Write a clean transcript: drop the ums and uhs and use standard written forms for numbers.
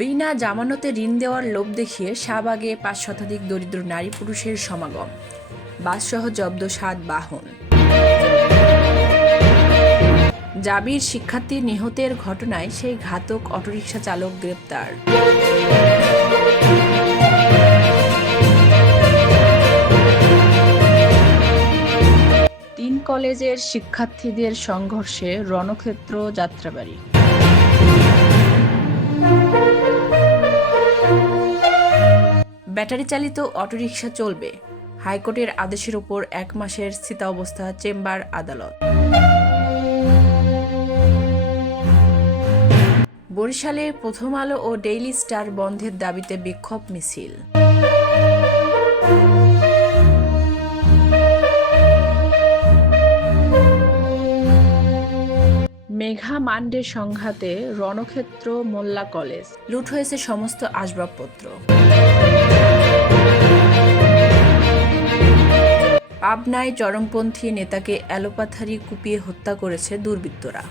বিনা জামানতে ঋণ দেওয়ার লোভ দেখিয়ে শাহবাগে ৫ শতাধিক দরিদ্র নারী পুরুষের সমাগম, বাসসহ জব্দ ৭ বাহন। জাবির শিক্ষার্থী নিহতের ঘটনায় সেই ঘাতক অটোরিকশা চালক গ্রেপ্তার। তিন কলেজের শিক্ষার্থীদের সংঘর্ষে রণক্ষেত্র যাত্রাবাড়ি। ব্যাটারি চালিত অটোরিকশা চলবে, হাইকোর্টের আদেশের ওপর ১ মাসের স্থিতাবস্থা চেম্বার আদালত। বরিশালে প্রথম আলো ও ডেইলি স্টার বন্ধের দাবিতে বিক্ষোভ মিছিল। মেঘা মান্ডে সংঘাতে রণক্ষেত্র মোল্লা কলেজ, লুট হয়েছে সমস্ত আসবাবপত্র। পাবনায় চরমপন্থী নেতাকে এলোপাথারি কুপিয়ে হত্যা করেছে দুর্বৃত্তরা।